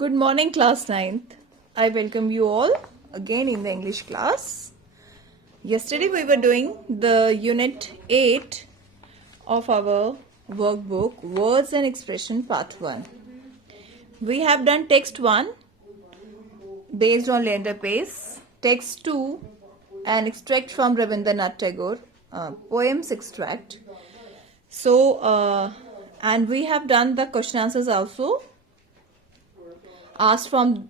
Good morning, class 9th. I welcome you all again in the English class. Yesterday we were doing the unit 8 of our workbook, Words and Expression Part 1. We have done text 1 based on Leander Pace, text 2 an extract from Rabindranath Tagore, poems extract. And we have done the question answers also asked from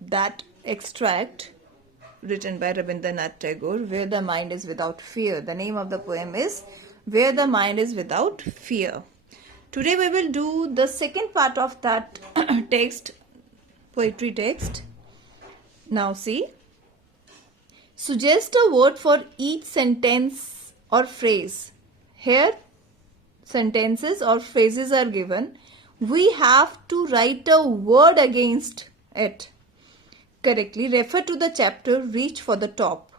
that extract written by Rabindranath Tagore, Where the Mind is Without Fear. The name of the poem is Where the Mind is Without Fear. Today we will do the second part of that text, poetry text. Now see. Suggest a word for each sentence or phrase. Here sentences or phrases are given. We have to write a word against it correctly. Refer to the chapter Reach for the Top,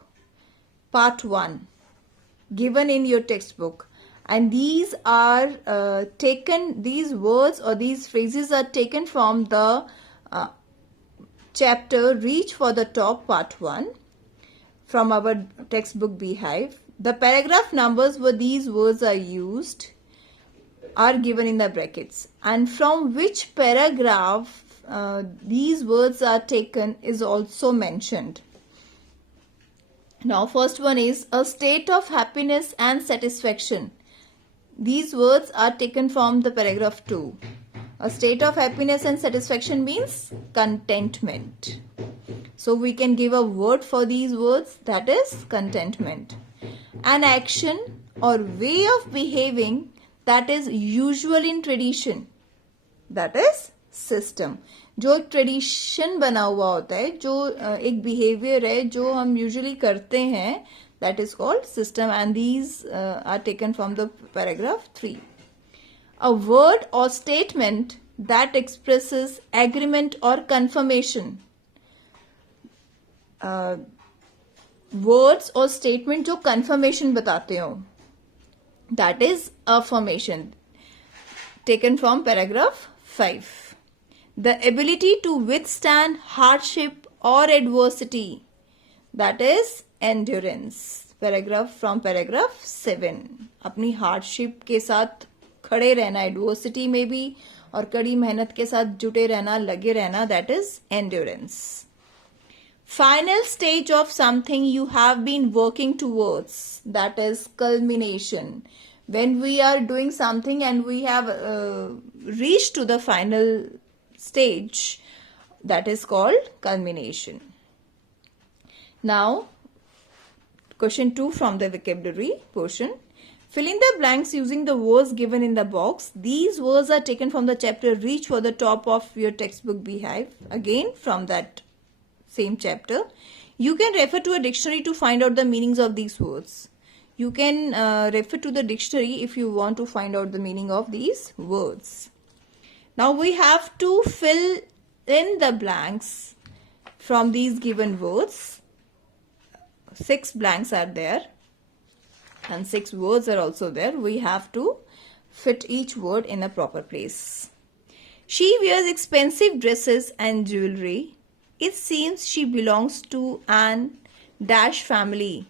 part 1, given in your textbook. And these are these words or these phrases are taken from the chapter Reach for the Top, part 1, from our textbook Beehive. The paragraph numbers where these words are used are given in the brackets, and from which paragraph these words are taken is also mentioned. Now first one is a state of happiness and satisfaction. These words are taken from the paragraph 2. A state of happiness and satisfaction means contentment. So we can give a word for these words, that is contentment. An action or way of behaving that is usual in tradition, that is system. जो एक tradition बना हुआ होता है, जो एक behaviour है जो हम यूजुअली करते हैं, that is called system, and these are taken from the paragraph 3. A word or statement that expresses agreement or confirmation. Words or statement जो confirmation बताते हो, that is affirmation, taken from paragraph 5. The ability to withstand hardship or adversity, that is endurance, from paragraph 7. अपनी hardship के साथ खड़े रहना, adversity में भी, और कड़ी मेहनत के साथ जुटे रहना, लगे रहना, that is endurance. Final stage of something you have been working towards, that is culmination. When we are doing something and we have reached to the final stage, that is called culmination. Now, question 2 from the vocabulary portion. Fill in the blanks using the words given in the box. These words are taken from the chapter Reach for the Top of your textbook Beehive, again from that same chapter. You can refer to a dictionary to find out the meanings of these words. You can refer to the dictionary if you want to find out the meaning of these words. Now we have to fill in the blanks from these given words. 6 blanks are there and 6 words are also there. We have to fit each word in a proper place. She wears expensive dresses and jewelry. It seems she belongs to an dash family.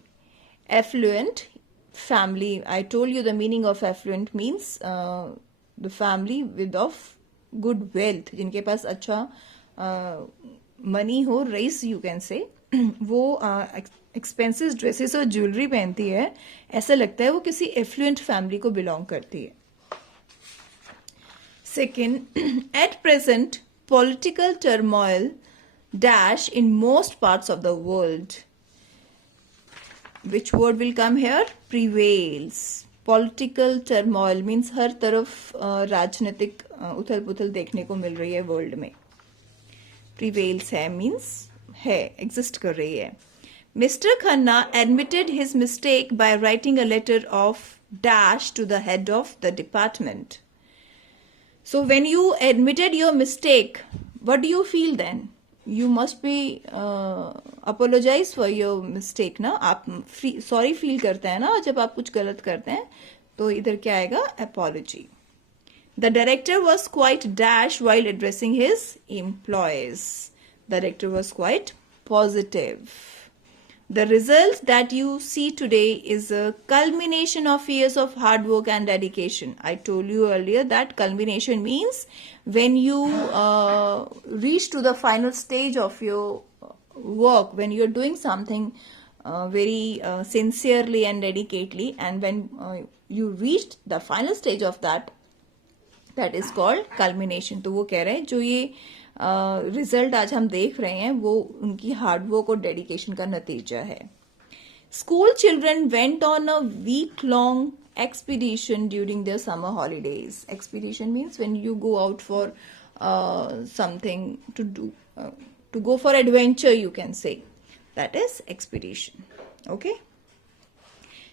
Affluent family. I told you the meaning of affluent means the family with of good wealth, जिनके पास अच्छा money हो, race you can say, वो expensive dresses और jewelry पहनती है, ऐसा लगता है वो किसी affluent family को belong करती है. Second, at present political turmoil dash in most parts of the world. Which word will come here? Prevails. Political turmoil means हर तरफ राजनीतिक उथल पुथल देखने को मिल रही है वर्ल्ड में. Prevails है means है, exist कर रही है. Mr. Khanna admitted his mistake by writing a letter of dash to the head of the department. So when you admitted your mistake, what do you feel then? You must be apologize for your mistake ना. आप sorry feel करते हैं ना जब आप कुछ गलत करते हैं, तो इधर क्या आएगा? Apology. The director was quite dash while addressing his employees. The director was quite positive. The result that you see today is a culmination of years of hard work and dedication. I told you earlier that culmination means when you reach to the final stage of your work, when you're doing something very sincerely and dedicatedly, and when you reached the final stage of that is called culmination. तो वो कह रहे हैं जो ये result आज हम देख रहे हैं वो उनकी हार्डवर्क और डेडिकेशन का नतीजा है. School children went on a week long expedition during their summer holidays. Expedition means when you go out for something to do, to go for adventure, you can say. That is expedition. Okay.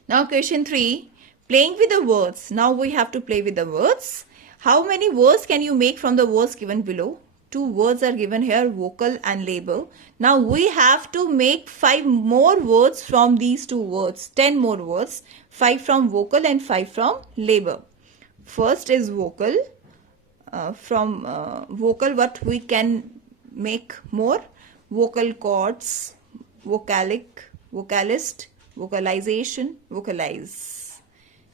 Now question 3, playing with the words. Now we have to play with the words. How many words can you make from the words given below? 2 words are given here, vocal and labor. Now we have to make 5 more words from these 2 words. 10 more words. 5 from vocal and 5 from labor. First is vocal. From vocal, what we can make more? Vocal cords, vocalic, vocalist, vocalization, vocalize.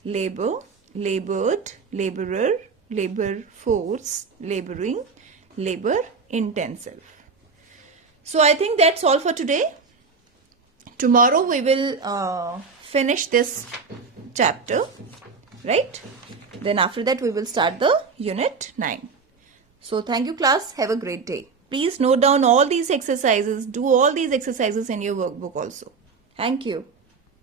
Labor, labored, laborer, labor force, laboring, labor intensive. So I think that's all for today. Tomorrow we will finish this chapter, right? Then after that we will start the unit 9. So thank you class. Have a great day. Please note down all these exercises. Do all these exercises in your workbook also. Thank you.